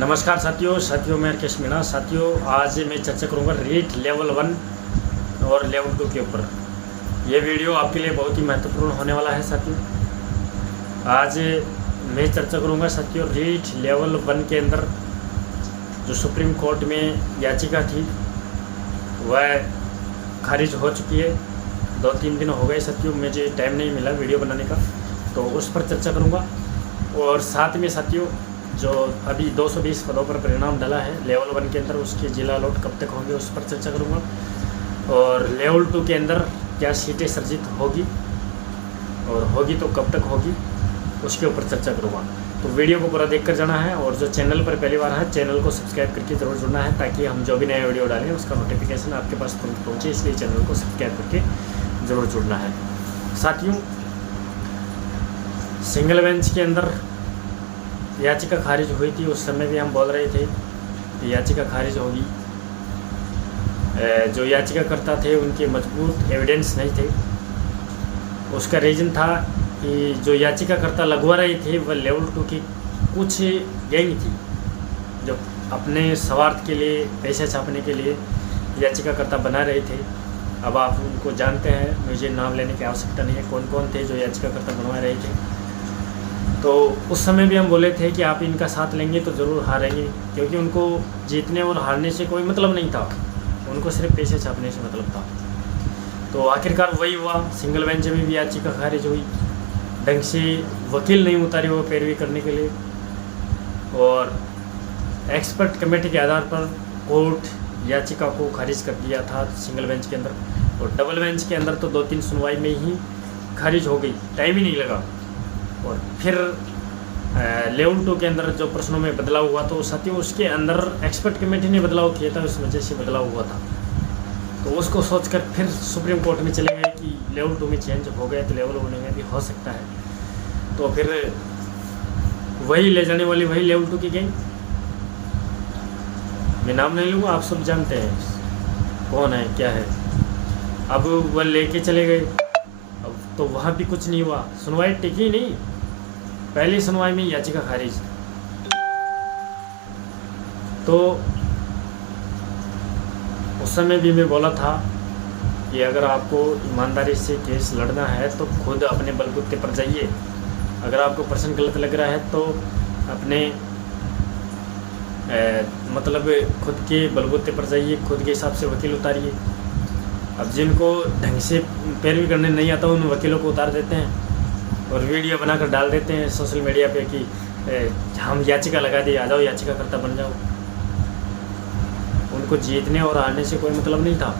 नमस्कार साथियों मैं राकेश मीणा। साथियों आज मैं चर्चा करूंगा रीट लेवल 1 और लेवल 2 के ऊपर। ये वीडियो आपके लिए बहुत ही महत्वपूर्ण होने वाला है साथियों। आज मैं चर्चा करूंगा साथियों रीट लेवल 1 के अंदर जो सुप्रीम कोर्ट में याचिका थी वह खारिज हो चुकी है। 2-3 दिन हो गए साथियों, मुझे टाइम नहीं मिला वीडियो बनाने का, तो उस पर चर्चा करूँगा। और साथ में साथियों जो अभी 220 पदों पर परिणाम डाला है लेवल 1 के अंदर, उसके जिला अलॉट कब तक होंगे उस पर चर्चा करूँगा। और लेवल 2 के अंदर क्या सीटें सर्जित होगी और होगी तो कब तक होगी उसके ऊपर चर्चा करूँगा। तो वीडियो को पूरा देखकर जाना है। और जो चैनल पर पहली बार है चैनल को सब्सक्राइब करके ज़रूर जुड़ना है, ताकि हम जो भी नया वीडियो डालें उसका नोटिफिकेशन आपके पास तुरंत पहुँचे। इसलिए चैनल को सब्सक्राइब करके ज़रूर जुड़ना है। साथियों सिंगल बेंच के अंदर याचिका खारिज हुई थी, उस समय भी हम बोल रहे थे कि याचिका खारिज होगी। जो याचिकाकर्ता थे उनके मजबूत एविडेंस नहीं थे। उसका रीज़न था कि जो याचिकाकर्ता लगवा रहे थे वह लेवल 2 की कुछ गैंग थी जो अपने स्वार्थ के लिए, पैसे छापने के लिए याचिकाकर्ता बना रहे थे। अब आप उनको जानते हैं, मुझे नाम लेने की आवश्यकता नहीं है कौन कौन थे जो याचिकाकर्ता बनवा रहे थे। तो उस समय भी हम बोले थे कि आप इनका साथ लेंगे तो ज़रूर हारेंगे, क्योंकि उनको जीतने और हारने से कोई मतलब नहीं था, उनको सिर्फ पैसे छापने से मतलब था। तो आखिरकार वही हुआ। सिंगल बेंच में भी याचिका खारिज हुई, ढंग से वकील नहीं उतारे वो पैरवी करने के लिए, और एक्सपर्ट कमेटी के आधार पर कोर्ट याचिका को खारिज कर दिया था सिंगल बेंच के अंदर। और डबल बेंच के अंदर तो 2-3 सुनवाई में ही खारिज हो गई, टाइम ही नहीं लगा। और फिर लेवल 2 के अंदर जो प्रश्नों में बदलाव हुआ तो साथियों उसके अंदर एक्सपर्ट कमेटी ने बदलाव किया था, उस वजह से बदलाव हुआ था। तो उसको सोचकर फिर सुप्रीम कोर्ट में चले गए कि लेवल 2 में चेंज हो गया तो लेवल 1 में भी हो सकता है। तो फिर वही ले जाने वाली वही लेवल 2 की गैंग, मैं नाम नहीं लूँगा, आप सब जानते हैं कौन है क्या है। अब वह लेके चले गए। अब तो वहाँ भी कुछ नहीं हुआ, सुनवाई टिकी नहीं, पहली सुनवाई में याचिका खारिज। तो उस समय भी मैं बोला था कि अगर आपको ईमानदारी से केस लड़ना है तो खुद अपने बलबूते पर जाइए। अगर आपको प्रश्न गलत लग रहा है तो अपने मतलब खुद के बलबूते पर जाइए, खुद के हिसाब से वकील उतारिए। अब जिनको ढंग से पैरवी करने नहीं आता उन वकीलों को उतार देते हैं और वीडियो बनाकर डाल देते हैं सोशल मीडिया पे कि हम याचिका लगा दिए, आ जाओ याचिकाकर्ता बन जाओ। उनको जीतने और हारने से कोई मतलब नहीं था,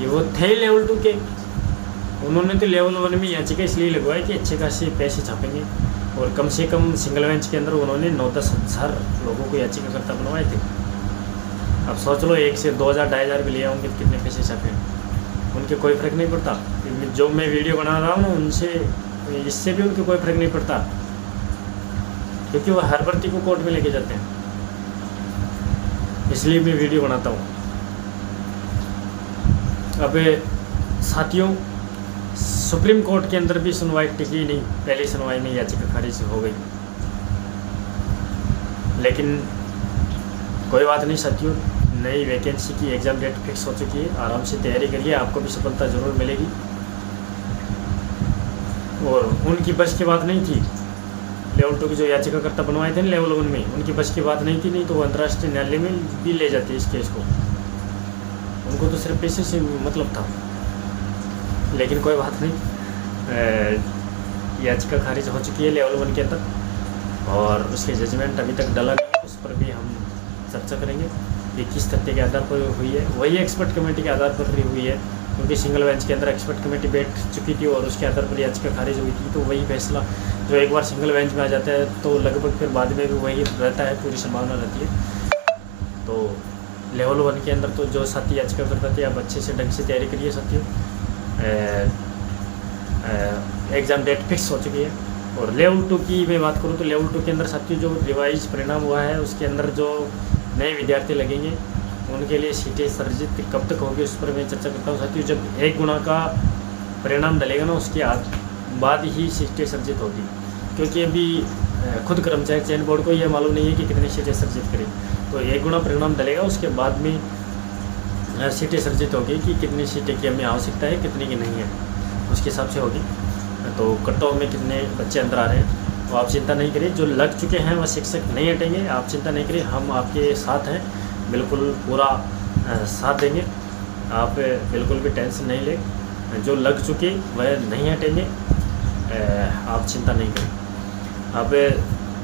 ये वो थे लेवल 2 के। उन्होंने तो लेवल 1 में याचिका इसलिए लगवाई कि अच्छे खासे पैसे छापेंगे, और कम से कम सिंगल बेंच के अंदर उन्होंने 9-10 हज़ार लोगों को याचिकाकर्ता बनवाए थे। अब सोच लो 1 से 2,000-2,500 भी ले आऊँगे तो कितने पैसे छापे, उनके कोई फ़र्क नहीं पड़ता। जो मैं वीडियो बना रहा हूँ उनसे इससे भी उनके कोई फ़र्क नहीं पड़ता, क्योंकि वो हर भर्ती को कोर्ट में लेके जाते हैं, इसलिए मैं वीडियो बनाता हूँ। अब साथियों सुप्रीम कोर्ट के अंदर भी सुनवाई टिकी नहीं, पहली सुनवाई में याचिका खारिज हो गई। लेकिन कोई बात नहीं साथियों, नई वैकेंसी की एग्ज़ाम डेट फिक्स हो चुकी है, आराम से तैयारी करिए, आपको भी सफलता ज़रूर मिलेगी। और उनकी बस की बात नहीं थी, लेवल 2 की जो याचिकाकर्ता बनवाए थे लेवल 1 में, उनकी बस की बात नहीं थी, नहीं तो वो अंतर्राष्ट्रीय न्यायालय में भी ले जाते इस केस को। उनको तो सिर्फ पैसे से मतलब था। लेकिन कोई बात नहीं, याचिका खारिज हो चुकी है लेवल 1 के अंदर, और उसके जजमेंट अभी तक डला नहीं, उस पर भी हम चर्चा करेंगे कि किस तथ्य के आधार पर हुई है। वही एक्सपर्ट कमेटी के आधार पर भी हुई है, क्योंकि सिंगल बेंच के अंदर एक्सपर्ट कमेटी बैठ चुकी थी और उसके आधार पर याचिका खारिज हुई थी। तो वही फैसला जो एक बार सिंगल बेंच में आ जाता है तो लगभग फिर बाद में भी वही रहता है, पूरी संभावना रहती है। तो लेवल 1 के अंदर तो जो साथी याचिका करता थे, आप अच्छे से ढंग से तैयारी करिए साथियों। एग्ज़ाम डेट फिक्स हो चुकी है। और लेवल 2 की मैं बात करूँ तो लेवल 2 के अंदर साथियों जो रिवाइज परिणाम हुआ है उसके अंदर जो नए विद्यार्थी लगेंगे उनके लिए सीटें सर्जित कब तक होगी उस पर मैं चर्चा करता हूँ साथियों। जब 1 गुना का परिणाम डलेगा ना उसके बाद ही सीटें सर्जित होगी, क्योंकि अभी खुद कर्मचारी चयन बोर्ड को यह मालूम नहीं है कि कितनी सीटें सर्जित करें। तो 1 गुना परिणाम डलेगा, उसके बाद में सीटें सर्जित होगी कि कितनी सीटें की हमें आवश्यकता है, कितनी की नहीं है, उसके हिसाब से होगी। तो कट ऑफ में कितने बच्चे अंदर आ रहे हैं, तो आप चिंता नहीं करिए। जो लग चुके हैं वह शिक्षक नहीं हटेंगे, आप चिंता नहीं करिए, हम आपके साथ हैं, बिल्कुल पूरा साथ देंगे, आप बिल्कुल भी टेंशन नहीं लें। जो लग चुके वह नहीं हटेंगे, आप चिंता नहीं करें। अब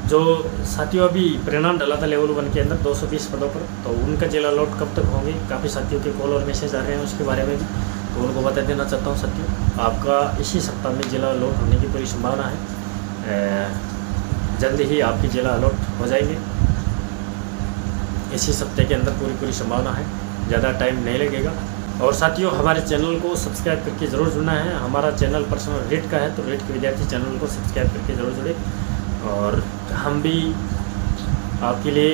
जो साथियों अभी परिणाम डाला था लेवल 1 के अंदर 220 पदों पर, तो उनका जिला अलॉट कब तक होंगे, काफ़ी साथियों के कॉल और मैसेज आ रहे हैं उसके बारे में भी, तो उनको बता देना चाहता हूँ साथियों, आपका इसी सप्ताह में जिला अलॉट होने की पूरी संभावना है। जल्द ही आपके जिला अलॉट हो जाएंगे, इसी सप्ताह के अंदर पूरी संभावना है, ज़्यादा टाइम नहीं लगेगा। और साथियों हमारे चैनल को सब्सक्राइब करके ज़रूर जुड़ना है। हमारा चैनल पर्सनल रेट का है, तो रेट के विद्यार्थी चैनल को सब्सक्राइब करके ज़रूर जुड़े। और हम भी आपके लिए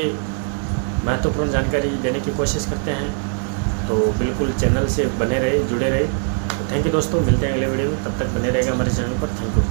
महत्वपूर्ण जानकारी देने की कोशिश करते हैं, तो बिल्कुल चैनल से बने रहे, जुड़े रहे। तो थैंक यू दोस्तों, मिलते हैं अगले वीडियो में, तब तक बने रहेगा हमारे चैनल पर। Thank you.